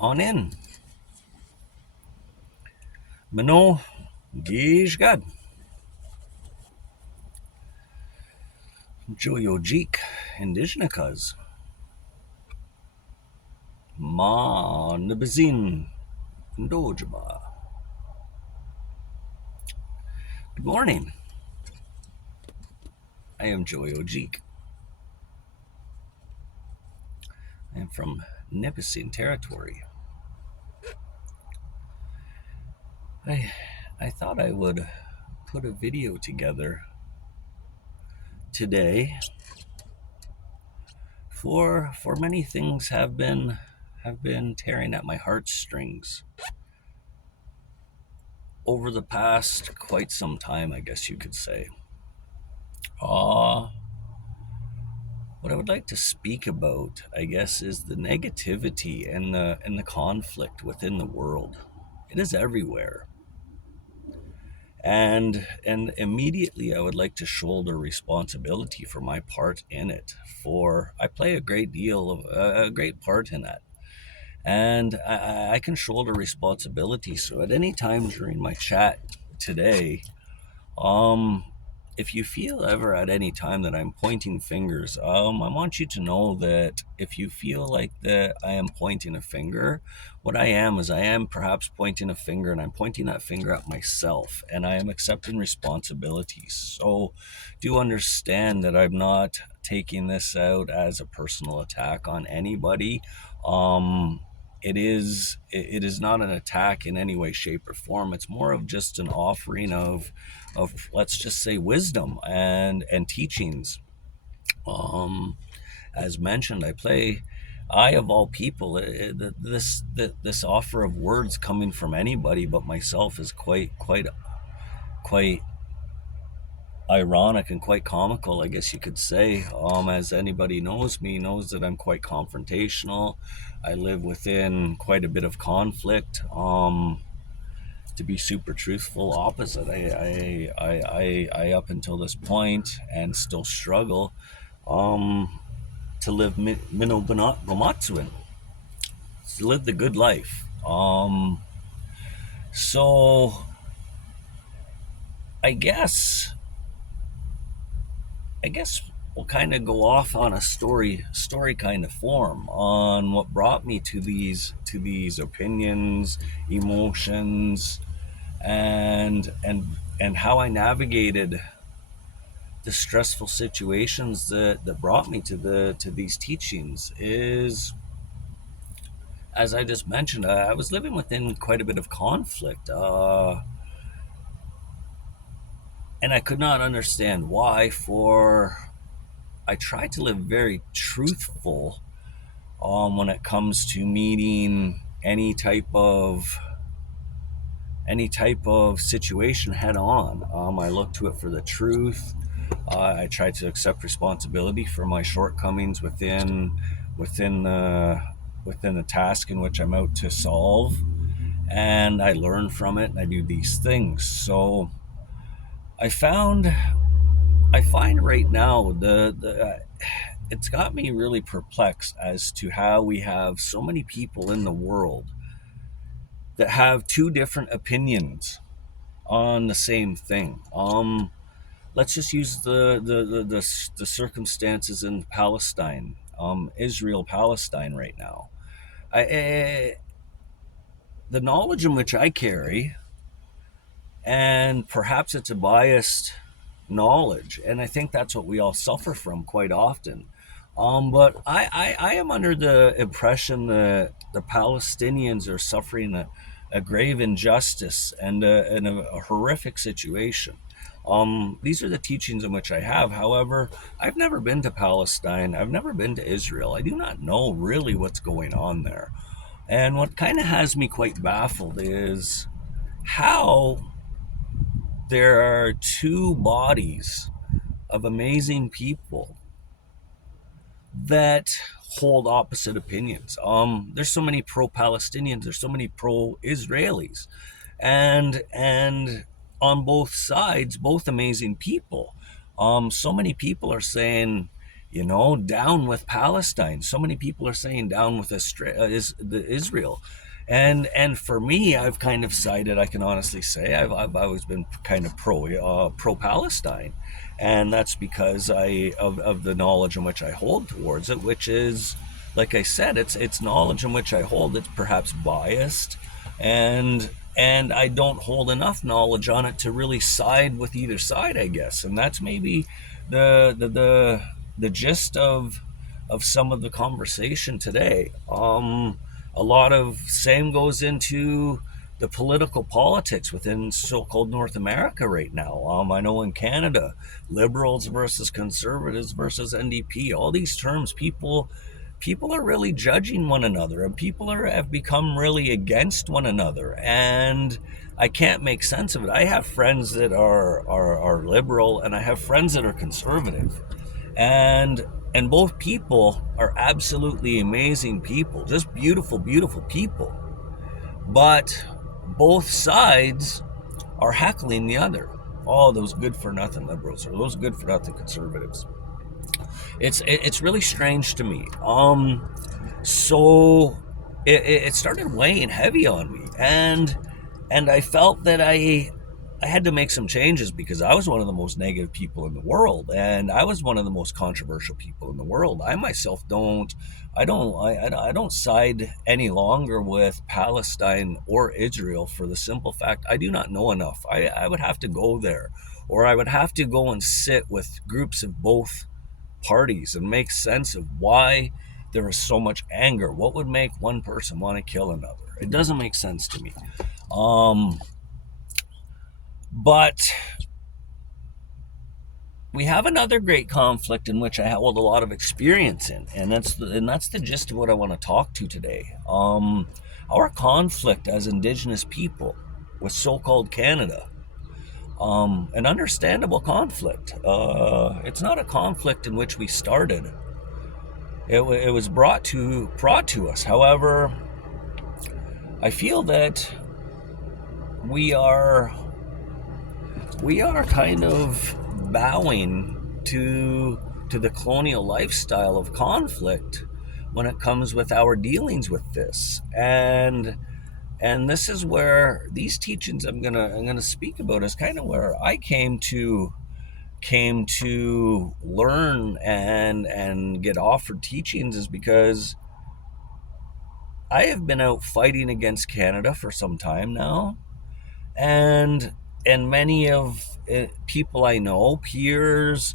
on in. Mano, Gishgad, Joyojik, Indigenous, Ma Nabazin, Dojaba. Good morning. I am Joyojik. I am from Nipissing Territory. I thought I would put a video together today for many things have been tearing at my heartstrings over the past quite some time, I guess you could say. What I would like to speak about, I guess, is the negativity and the conflict within the world. It is everywhere. And immediately I would like to shoulder responsibility for my part in it. For I play a great part in that. And I can shoulder responsibility. So at any time during my chat today, um, if you feel ever at any time that I'm pointing fingers, I want you to know that if you feel like that I am pointing a finger, what I am is I am perhaps pointing a finger, and I'm pointing that finger at myself, and I am accepting responsibility. So do understand that I'm not taking this out as a personal attack on anybody. It is not an attack in any way, shape, or form. It's more of just an offering of let's just say wisdom and teachings. Um, as mentioned, I of all people, this offer of words coming from anybody but myself is quite ironic and quite comical, I guess you could say. As anybody knows me, knows that I'm quite confrontational. I live within quite a bit of conflict. To be super truthful, opposite. I up until this point and still struggle to live Mino Gomatsuin, to live the good life. So I guess we'll kind of go off on a story kind of form on what brought me to these opinions, emotions, and how I navigated the stressful situations that brought me to these teachings. Is, as I just mentioned, I was living within quite a bit of conflict, and I could not understand why. For I tried to live very truthful when it comes to meeting any type of situation head on. I look to it for the truth. I try to accept responsibility for my shortcomings within the within the task in which I'm out to solve, and I learn from it, and I do these things. So I found I find right now it's got me really perplexed as to how we have so many people in the world that have two different opinions on the same thing. Let's just use the circumstances in Palestine, Israel, Palestine right now. The knowledge in which I carry, and perhaps it's a biased knowledge, and I think that's what we all suffer from quite often. But I am under the impression that the Palestinians are suffering a grave injustice and a horrific situation. These are the teachings in which I have. However, I've never been to Palestine. I've never been to Israel. I do not know really what's going on there. And what kind of has me quite baffled is how there are two bodies of amazing people that hold opposite opinions. There's so many pro-Palestinians, there's so many pro-Israelis, and on both sides, both amazing people. So many people are saying, down with Palestine. So many people are saying down with Israel. And for me, I've kind of sided. I can honestly say I've always been kind of pro Palestine, and that's because of the knowledge in which I hold towards it, which is, like I said, it's knowledge in which I hold. It's perhaps biased, and I don't hold enough knowledge on it to really side with either side, I guess. And that's maybe the gist of some of the conversation today. A lot of same goes into the political politics within so-called North America right now. I know in Canada, liberals versus conservatives versus NDP, all these terms, people are really judging one another, and people have become really against one another, and I can't make sense of it. I have friends that are liberal, and I have friends that are conservative, and and both people are absolutely amazing people, just beautiful, beautiful people. But both sides are heckling the other. Oh, those good for nothing liberals, or those good for nothing conservatives. It's really strange to me. So it started weighing heavy on me, and I felt that I had to make some changes, because I was one of the most negative people in the world, and I was one of the most controversial people in the world. I myself don't side any longer with Palestine or Israel, for the simple fact I do not know enough. I would have to go there, or I would have to go and sit with groups of both parties and make sense of why there is so much anger. What would make one person want to kill another? It doesn't make sense to me. Um, but we have another great conflict in which I hold a lot of experience in, and that's the gist of what I want to talk to today. Our conflict as Indigenous people with so-called Canada, an understandable conflict. It's not a conflict in which we started. It was brought to us. However, I feel that we are kind of bowing to the colonial lifestyle of conflict when it comes with our dealings with this. And this is where these teachings I'm gonna speak about is kind of where I came to learn and get offered teachings, is because I have been out fighting against Canada for some time now, and many of people I know, peers,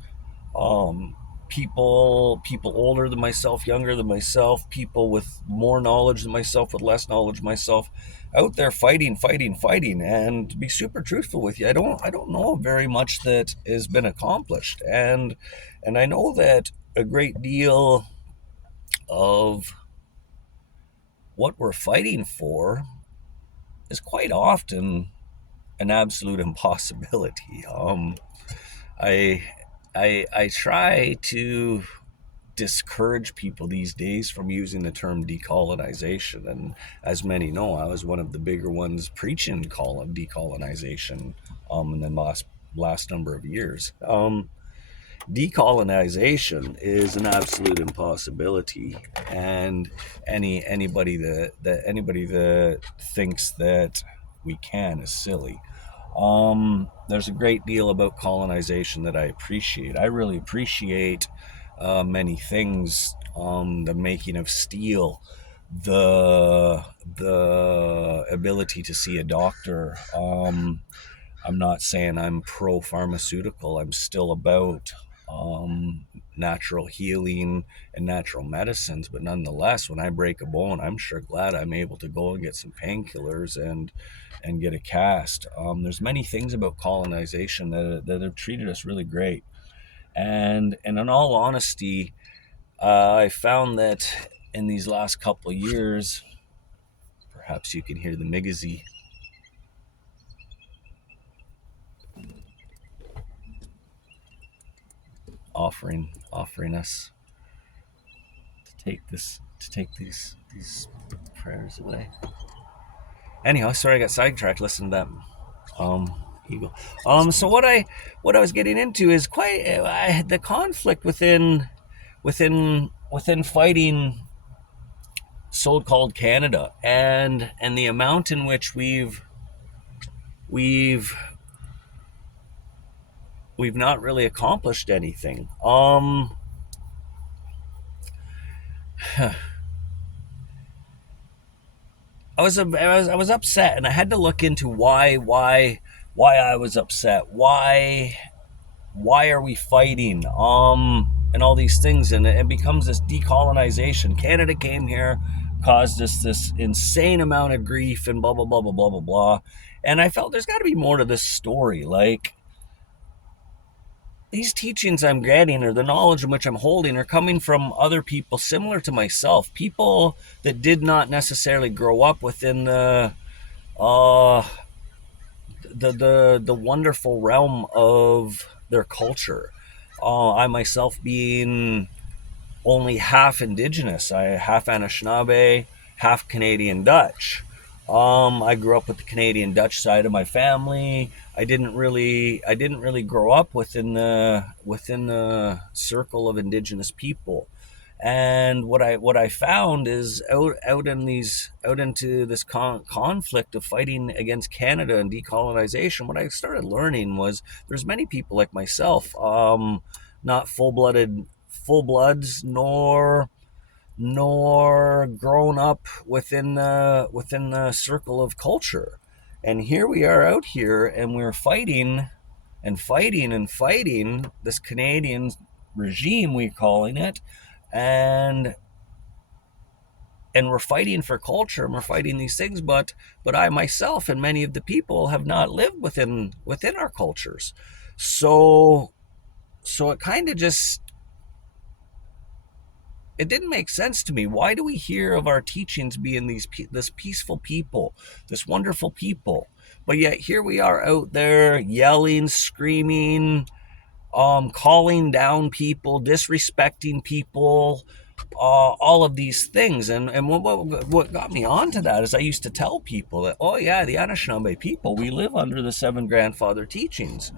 um, people older than myself, younger than myself, people with more knowledge than myself, with less knowledge than myself, out there fighting, fighting, fighting. And to be super truthful with you, I don't know very much that has been accomplished, and I know that a great deal of what we're fighting for is quite often an absolute impossibility. I I try to discourage people these days from using the term decolonization, and as many know, I was one of the bigger ones preaching decolonization in the last number of years. Decolonization is an absolute impossibility, and anybody that thinks that we can is silly. There's a great deal about colonization that I appreciate. I really appreciate many things. The making of steel, the ability to see a doctor. I'm not saying I'm pro pharmaceutical. I'm still about natural healing and natural medicines, but nonetheless, when I break a bone, I'm sure glad I'm able to go and get some painkillers and get a cast. There's many things about colonization that have treated us really great, and in all honesty, I found that in these last couple of years, perhaps you can hear the Migazy offering us to take these prayers away. Anyhow, sorry I got sidetracked listening to that eagle. So what I was getting into is quite the conflict within within fighting so-called Canada, and the amount in which we've we've not really accomplished anything. I was upset, and I had to look into why I was upset. Why are we fighting? And all these things, and it becomes this decolonization. Canada came here, caused us this insane amount of grief, and blah blah blah blah blah blah blah. And I felt there's got to be more to this story. Like, these teachings I'm getting, or the knowledge in which I'm holding, are coming from other people similar to myself, people that did not necessarily grow up within uh, the wonderful realm of their culture. I myself being only half Indigenous, I half Anishinaabe, half Canadian Dutch. I grew up with the Canadian Dutch side of my family. I didn't really grow up within the circle of Indigenous people. And what I found is out into this conflict of fighting against Canada and decolonization. What I started learning was there's many people like myself, not full bloods, nor grown up within the circle of culture. And here we are out here, and we're fighting and fighting and fighting this Canadian regime, we're calling it, and we're fighting for culture, and we're fighting these things, but I myself and many of the people have not lived within our cultures. So it kind of just, it didn't make sense to me. Why do we hear of our teachings being this peaceful people, this wonderful people, but yet here we are out there yelling, screaming, calling down people, disrespecting people, all of these things. And what got me onto that is I used to tell people that, oh yeah, the Anishinaabe people, we live under the seven grandfather teachings,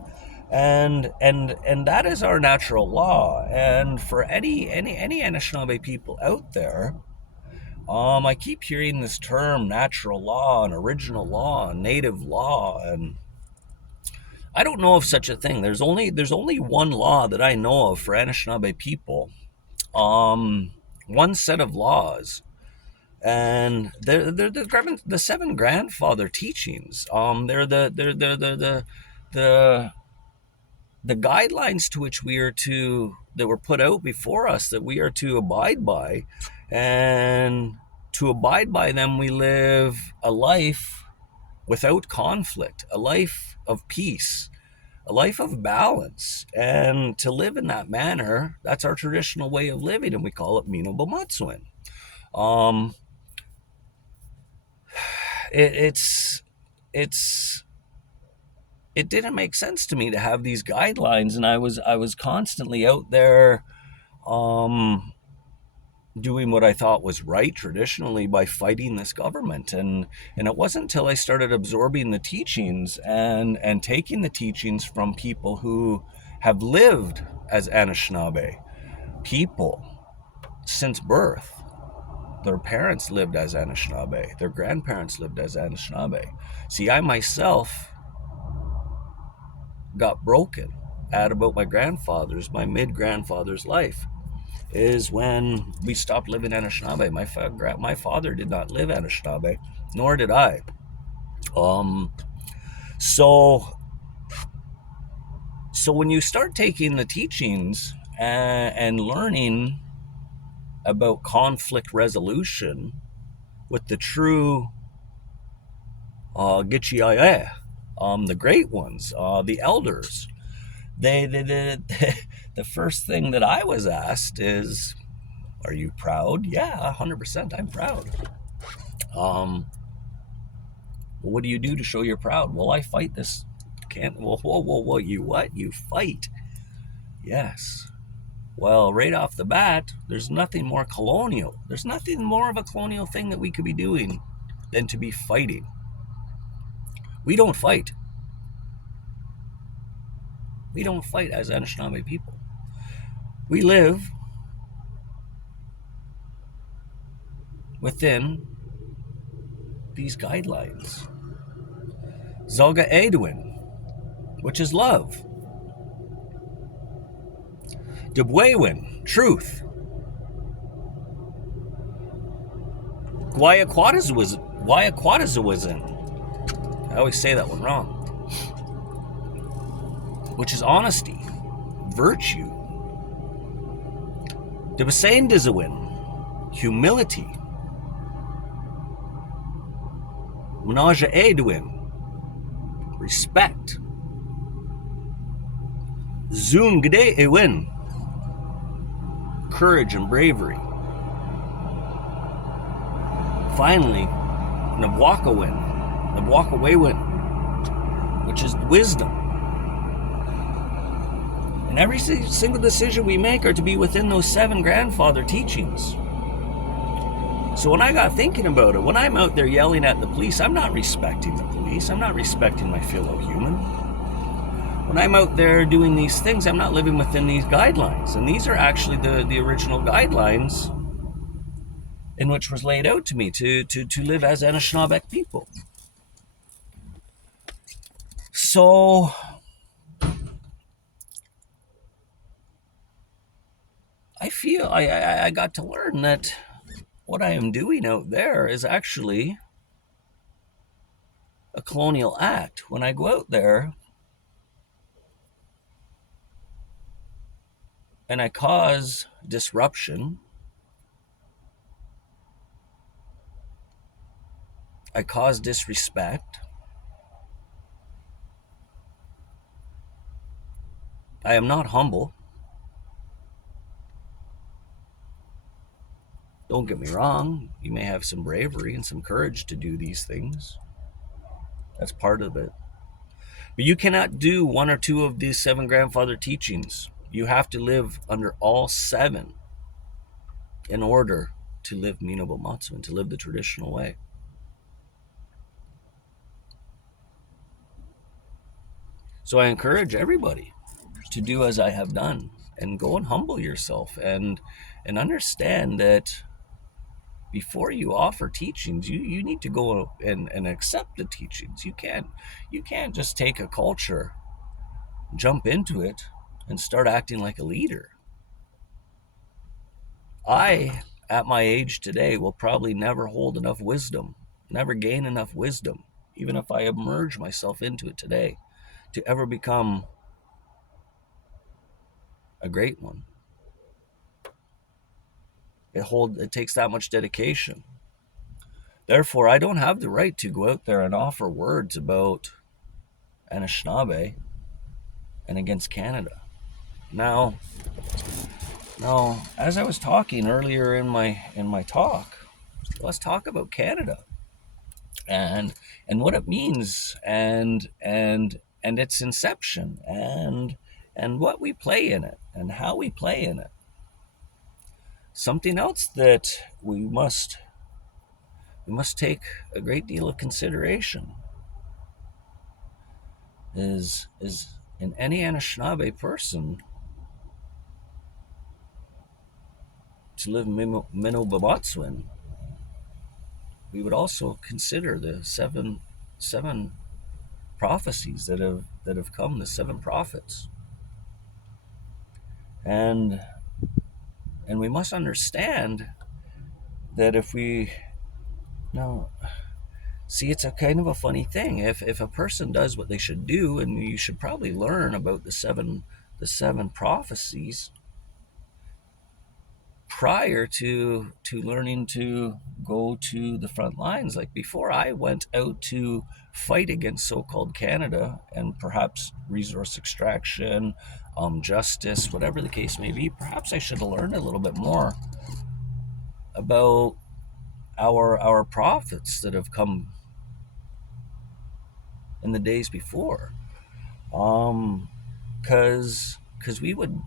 and that is our natural law. And for any Anishinaabe people out there, I keep hearing this term natural law and original law and native law, and I don't know of such a thing. There's only one law that I know of for Anishinaabe people. One set of laws, and they're the seven grandfather teachings. They're the guidelines to which we are to that were put out before us, that we are to abide by, and to abide by them we live a life without conflict, a life of peace, a life of balance. And to live in that manner, that's our traditional way of living, and we call it Mino Bamatswin. Um, it's it's it didn't make sense to me to have these guidelines, and I was constantly out there, um, doing what I thought was right traditionally by fighting this government. And it wasn't until I started absorbing the teachings and taking the teachings from people who have lived as Anishinaabe people since birth. Their parents lived as Anishinaabe, their grandparents lived as Anishinaabe. See, I myself got broken at about my mid-grandfather's life, is when we stopped living Anishinaabe. My father did not live Anishinaabe, nor did I. Um, so so when you start taking the teachings and learning about conflict resolution with the true Gitchiaye, the great ones, the elders, they the first thing that I was asked is, "Are you proud?" Yeah, 100%. I'm proud. Um, well, what do you do to show you're proud? Well, I fight this. Can't. Well, whoa, whoa, whoa! You what? You fight? Yes. Well, right off the bat, there's nothing more colonial. There's nothing more of a colonial thing that we could be doing than to be fighting. We don't fight. We don't fight as Anishinaabe people. We live within these guidelines. Zalga Edwin, which is love. Debwewin, truth. Guayaquatazawin. I always say that one wrong. Which is honesty, virtue. Debasandizawin, humility. Menaja Edwin, respect. Zoom Gade Ewin, courage and bravery. Finally, Nabwakawewin, which is wisdom. And every single decision we make are to be within those 7 grandfather teachings. So when I got thinking about it, when I'm out there yelling at the police, I'm not respecting the police. I'm not respecting my fellow human. When I'm out there doing these things, I'm not living within these guidelines. And these are actually the original guidelines in which was laid out to me to live as Anishinaabe people. So I feel I got to learn that what I am doing out there is actually a colonial act. When I go out there and I cause disruption, I cause disrespect, I am not humble. Don't get me wrong, you may have some bravery and some courage to do these things. That's part of it. But you cannot do 1 or 2 of these 7 grandfather teachings. You have to live under all 7 in order to live Minobo Matsuin, to live the traditional way. So I encourage everybody to do as I have done and go and humble yourself and understand that before you offer teachings, you need to go and accept the teachings. You can't just take a culture, jump into it, and start acting like a leader. I, at my age today, will probably never hold enough wisdom, never gain enough wisdom, even if I immerse myself into it today, to ever become a great one. It takes that much dedication. Therefore, I don't have the right to go out there and offer words about Anishinaabe and against Canada. Now, as I was talking earlier in my talk, let's talk about Canada and what it means and its inception and what we play in it and how we play in it. Something else that we must take a great deal of consideration is in any Anishinaabe person to live Minobabatswin, we would also consider the seven prophecies that have come, the 7 prophets, and we must understand that if we now see, it's a kind of a funny thing. If a person does what they should do, and you should probably learn about the seven prophecies prior to learning to go to the front lines. Like before I went out to fight against so-called Canada and perhaps resource extraction, justice, whatever the case may be, perhaps I should have learned a little bit more about our prophets that have come in the days before, because we would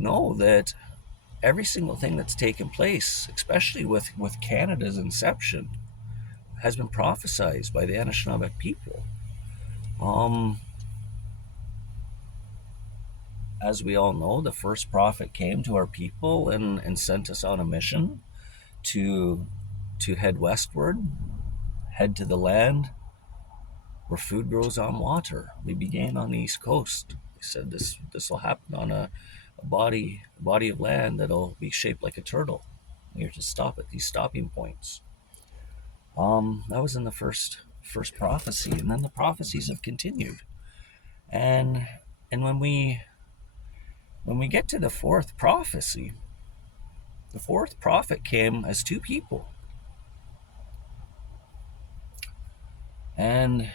know that every single thing that's taken place, especially with Canada's inception, has been prophesized by the Anishinaabe people. As we all know, the first prophet came to our people and sent us on a mission to to head westward, head to the land where food grows on water. We began on the East Coast. They said this will happen on a body of land that'll be shaped like a turtle. We are to stop at these stopping points. That was in the first prophecy, and then the prophecies have continued. And when we get to the fourth prophecy, the fourth prophet came as two people. And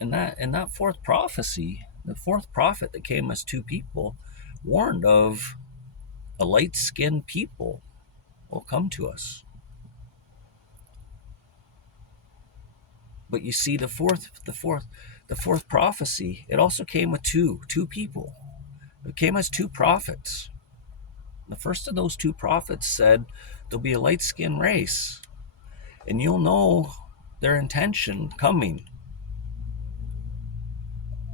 in that fourth prophecy, the fourth prophet that came as two people warned of a light-skinned people will come to us. But you see, the fourth prophecy, it also came with two people. It came as two prophets. The first of those two prophets said there'll be a light-skinned race, and you'll know their intention coming.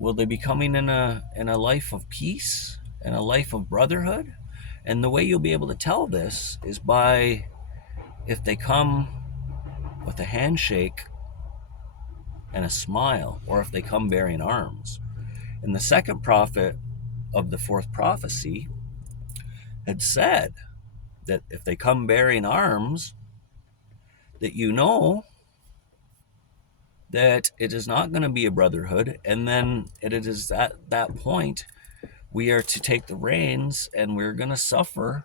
Will they be coming in a life of peace and a life of brotherhood? And the way you'll be able to tell this is by if they come with a handshake and a smile, or if they come bearing arms. And the second prophet of the fourth prophecy had said that if they come bearing arms, that you know that it is not going to be a brotherhood, and then it is at that point we are to take the reins and we're going to suffer,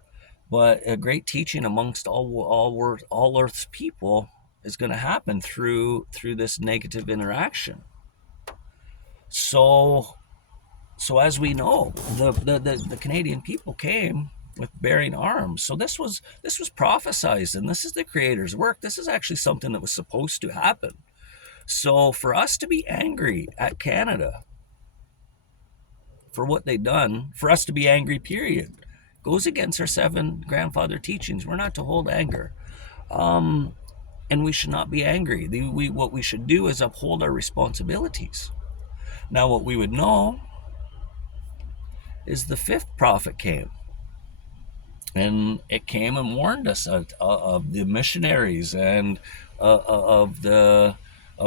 but a great teaching amongst all Earth's people is going to happen through this negative interaction. So as we know, the Canadian people came with bearing arms. So this was prophesized, and this is the Creator's work. This is actually something that was supposed to happen. So for us to be angry at Canada for what they've done, for us to be angry, period, goes against our 7 grandfather teachings. We're not to hold anger. And we should not be angry. What we should do is uphold our responsibilities. Now, what we would know is the fifth prophet came. And it came and warned us of the missionaries and of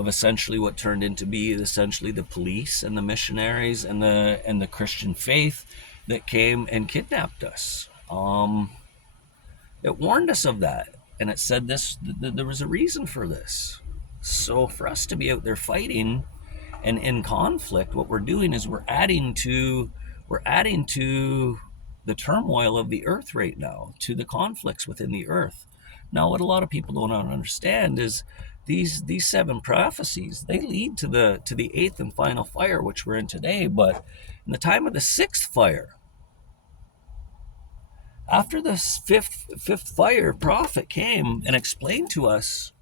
essentially what turned into be essentially the police and the missionaries and the Christian faith that came and kidnapped us. It warned us of that, and it said there was a reason for this. So for us to be out there fighting and in conflict, what we're doing is we're adding to the turmoil of the earth right now, to the conflicts within the earth. Now, what a lot of people don't understand is these 7 prophecies, they lead to the 8th and final fire, which we're in today. But in the time of the 6th fire, after the fifth fire, prophet came and explained to us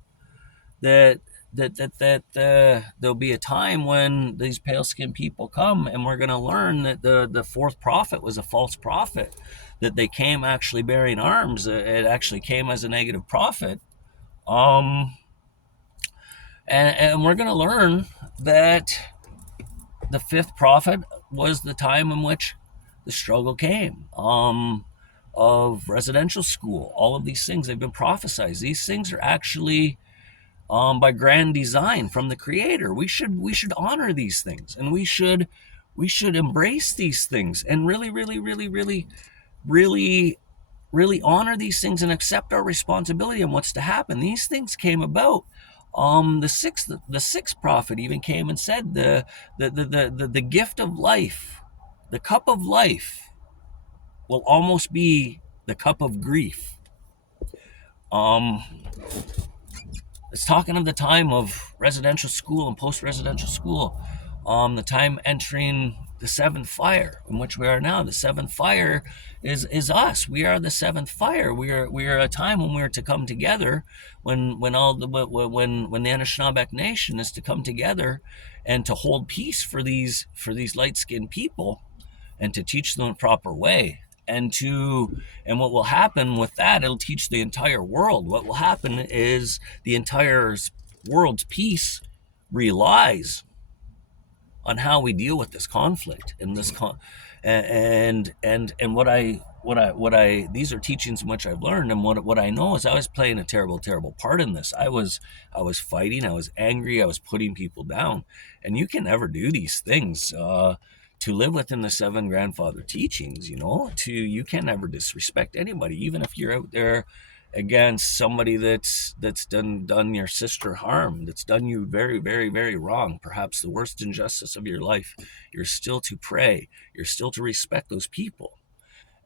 that there'll be a time when these pale-skinned people come, and we're going to learn that the fourth prophet was a false prophet, that they came actually bearing arms. It actually came as a negative prophet. And we're going to learn that the fifth prophet was the time in which the struggle came. Of residential school, all of these things, they've been prophesized. These things are actually by grand design from the Creator. We should honor these things, and we should embrace these things, and really honor these things and accept our responsibility on what's to happen. These things came about. The sixth prophet even came and said the gift of life, the cup of life, will almost be the cup of grief. It's talking of the time of residential school and post-residential school, the time entering the 7th fire, in which we are now. The 7th fire is us. We are the 7th fire. We are a time when we are to come together, when the Anishinaabe nation is to come together and to hold peace for these light-skinned people, and to teach them the proper way. And what will happen with that, it'll teach the entire world. What will happen is the entire world's peace relies on how we deal with this conflict and this and what what I these are teachings in which I've learned, and what I know is I was playing a terrible part in this. I was fighting, I was angry, I was putting people down, and you can never do these things. To live within the seven grandfather teachings, you can never disrespect anybody, even if you're out there against somebody that's done your sister harm, that's done you very, very, very wrong, perhaps the worst injustice of your life. You're still to pray, you're still to respect those people.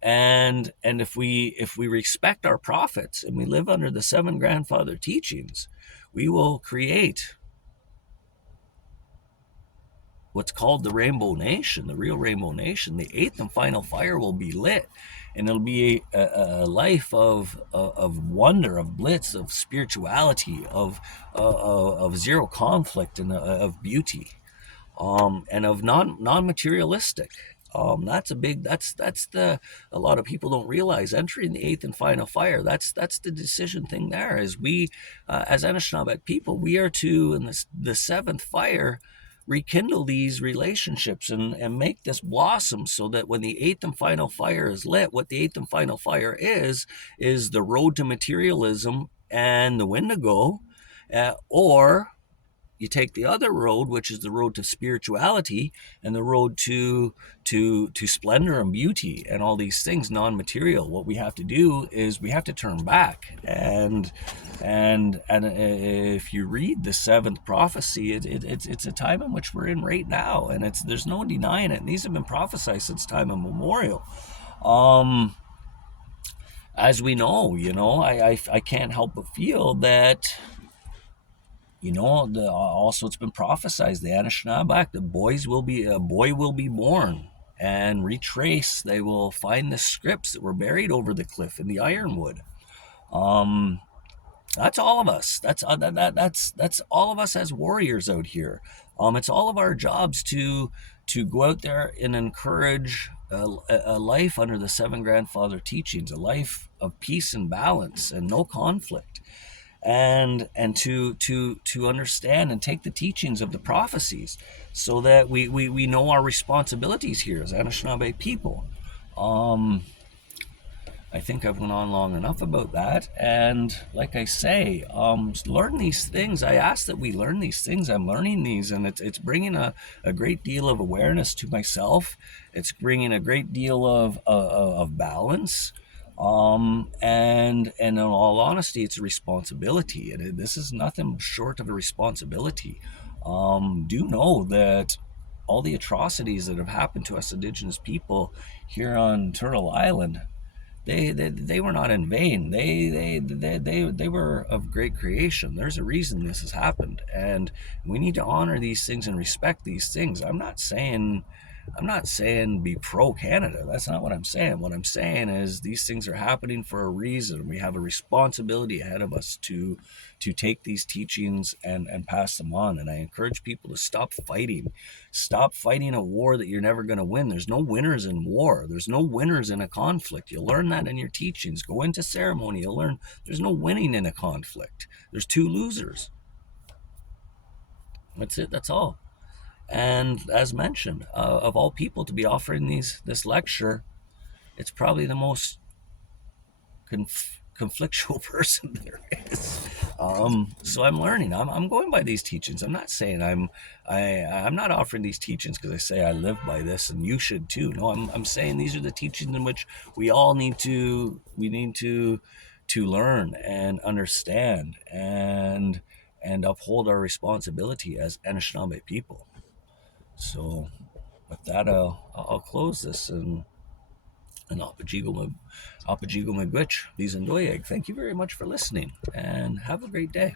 And if we respect our prophets and we live under the seven grandfather teachings, we will create what's called the Rainbow Nation, the real Rainbow Nation. The eighth and final fire will be lit, and it'll be a life of wonder, of blitz, of spirituality, of zero conflict, and of beauty, and of non-materialistic. That's the a lot of people don't realize, entering the eighth and final fire. That's the decision thing. There is, we, as Anishinaabe people, we are to, in the seventh fire, rekindle these relationships and make this blossom, so that when the eighth and final fire is lit, what the eighth and final fire is the road to materialism and the Wendigo, or you take the other road, which is the road to spirituality and the road to splendor and beauty and all these things, non-material. What we have to do is we have to turn back, and if you read the seventh prophecy, it's a time in which we're in right now, and there's no denying it. And these have been prophesied since time immemorial. As we know, I can't help but feel that, also it's been prophesied, the Anishinaabe, the a boy will be born, and retrace, they will find the scripts that were buried over the cliff in the ironwood. That's all of us. That's all of us as warriors out here. It's all of our jobs to go out there and encourage a life under the seven grandfather teachings, a life of peace and balance and no conflict, and to understand and take the teachings of the prophecies, so that we know our responsibilities here as Anishinaabe people. I think I've went on long enough about that, and like I say, learn these things. I ask that we learn these things. I'm learning these, and it's bringing a great deal of awareness to myself. It's bringing a great deal of balance. And in all honesty, it's a responsibility, and this is nothing short of a responsibility. Do know that all the atrocities that have happened to us Indigenous people here on Turtle Island, they were not in vain. They were of great creation. There's a reason this has happened, and we need to honor these things and respect these things. I'm not saying be pro Canada. That's not what I'm saying. What I'm saying is these things are happening for a reason. We have a responsibility ahead of us to take these teachings and pass them on. And I encourage people to stop fighting. Stop fighting a war that you're never going to win. There's no winners in war. There's no winners in a conflict. You'll learn that in your teachings. Go into ceremony. You'll learn there's no winning in a conflict. There's two losers. That's it. That's all. And as mentioned, of all people to be offering this lecture, it's probably the most conflictual person there is. So I'm learning. I'm going by these teachings. I'm not saying I'm not offering these teachings because I say I live by this and you should too. No, I'm saying these are the teachings in which we all need to learn and understand and uphold our responsibility as Anishinaabe people. So with that, I'll close this, and Apajigo Miigwech, Bizandoyeg. Thank you very much for listening, and have a great day.